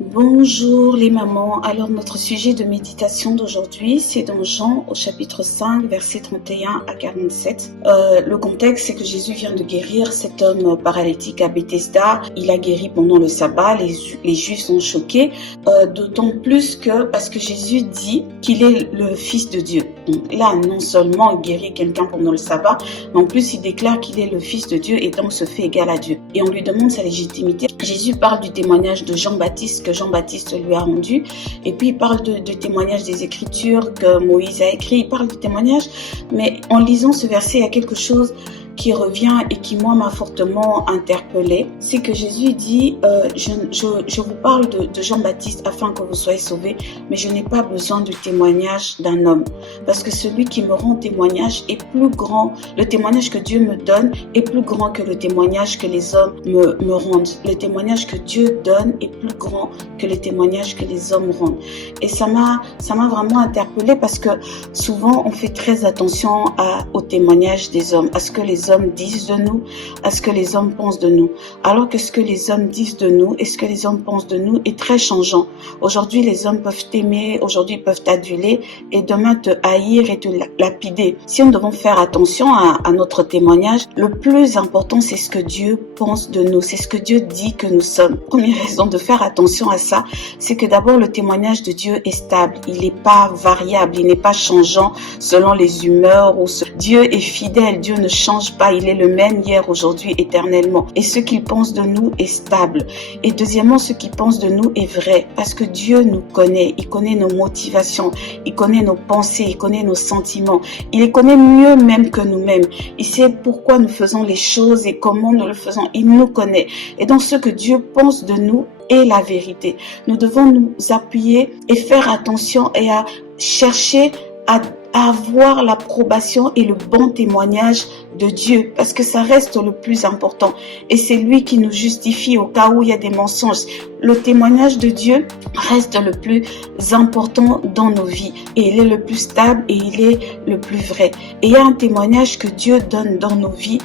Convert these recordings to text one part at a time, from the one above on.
Bonjour les mamans. Alors notre sujet de méditation d'aujourd'hui, c'est dans Jean au chapitre 5, versets 31 à 47. Le contexte, c'est que Jésus vient de guérir cet homme paralytique à Bethesda. Il a guéri pendant le sabbat. Les Juifs sont choqués, d'autant plus que parce que Jésus dit qu'il est le Fils de Dieu. Donc là, non seulement il guérit quelqu'un pendant le sabbat, mais en plus il déclare qu'il est le Fils de Dieu et donc se fait égal à Dieu. Et on lui demande sa légitimité. Jésus parle du témoignage de Jean-Baptiste que Jean-Baptiste lui a rendu, et puis il parle du témoignage des Écritures que Moïse a écrit. Il parle du témoignage, mais en lisant ce verset, il y a quelque chose qui revient et qui moi m'a fortement interpellée, c'est que Jésus dit je vous parle de Jean-Baptiste afin que vous soyez sauvés, mais je n'ai pas besoin du témoignage d'un homme, parce que celui qui me rend témoignage est plus grand, le témoignage que Dieu me donne est plus grand que le témoignage que les hommes me rendent. Le témoignage que Dieu donne est plus grand que le témoignage que les hommes rendent. Et ça m'a vraiment interpellée, parce que souvent on fait très attention au témoignage des hommes, à ce que les hommes disent de nous, à ce que les hommes pensent de nous. Alors que ce que les hommes disent de nous et ce que les hommes pensent de nous est très changeant. Aujourd'hui, les hommes peuvent t'aimer, aujourd'hui peuvent t'aduler, et demain te haïr et te lapider. Si nous devons faire attention à notre témoignage, le plus important, c'est ce que Dieu pense de nous, c'est ce que Dieu dit que nous sommes. Première raison de faire attention à ça, c'est que d'abord le témoignage de Dieu est stable, il n'est pas variable, il n'est pas changeant selon les humeurs. Dieu est fidèle, Dieu ne change pas, il est le même hier, aujourd'hui, éternellement. Et ce qu'il pense de nous est stable. Et deuxièmement, ce qu'il pense de nous est vrai, parce que Dieu nous connaît, il connaît nos motivations, il connaît nos pensées, il connaît nos sentiments, il les connaît mieux même que nous-mêmes. Il sait pourquoi nous faisons les choses et comment nous le faisons, il nous connaît. Et donc ce que Dieu pense de nous est la vérité. Nous devons nous appuyer et faire attention et à chercher à avoir l'approbation et le bon témoignage de Dieu, parce que ça reste le plus important, et c'est lui qui nous justifie au cas où il y a des mensonges. Le témoignage de Dieu reste le plus important dans nos vies, et il est le plus stable et il est le plus vrai. Et il y a un témoignage que Dieu donne dans nos vies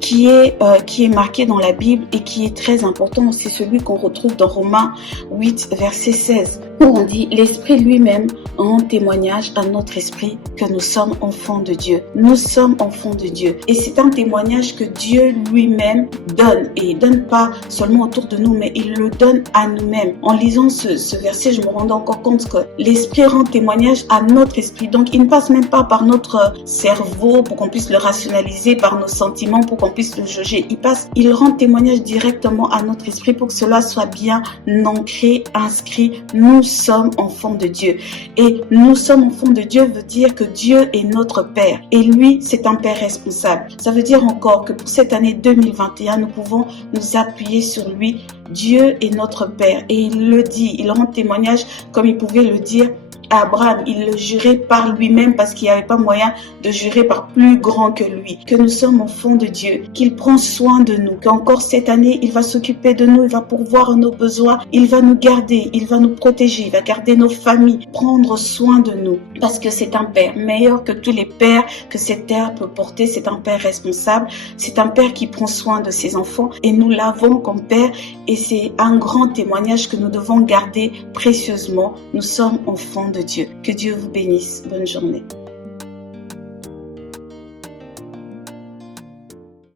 qui est marqué dans la Bible et qui est très important. C'est celui qu'on retrouve dans Romains 8, verset 16, où on dit « L'Esprit lui-même rend témoignage à notre esprit que nous sommes enfants de Dieu. » Nous sommes enfants de Dieu. Et c'est un témoignage que Dieu lui-même donne. Et il ne donne pas seulement autour de nous, mais il le donne à nous-mêmes. En lisant ce verset, je me rendais encore compte que l'Esprit rend témoignage à notre esprit. Donc il ne passe même pas par notre cerveau pour qu'on puisse le rationaliser, par nos sentiments pour qu'on puisse le juger. Il rend témoignage directement à notre esprit pour que cela soit bien ancré, inscrit. Nous sommes enfants de Dieu. Et nous sommes enfants de Dieu veut dire que Dieu est notre Père. Et lui, c'est un Père responsable. Ça veut dire encore que pour cette année 2021, nous pouvons nous appuyer sur lui. Dieu est notre Père. Et il le dit, il rend témoignage comme il pouvait le dire Abraham, il le jurait par lui-même parce qu'il n'y avait pas moyen de jurer par plus grand que lui. Que nous sommes enfants de Dieu, qu'il prend soin de nous, qu'encore cette année, il va s'occuper de nous, il va pourvoir nos besoins, il va nous garder, il va nous protéger, il va garder nos familles, prendre soin de nous. Parce que c'est un Père meilleur que tous les pères que cette terre peut porter. C'est un Père responsable, c'est un Père qui prend soin de ses enfants et nous l'avons comme Père, et c'est un grand témoignage que nous devons garder précieusement. Nous sommes enfants de Dieu. Que Dieu vous bénisse. Bonne journée.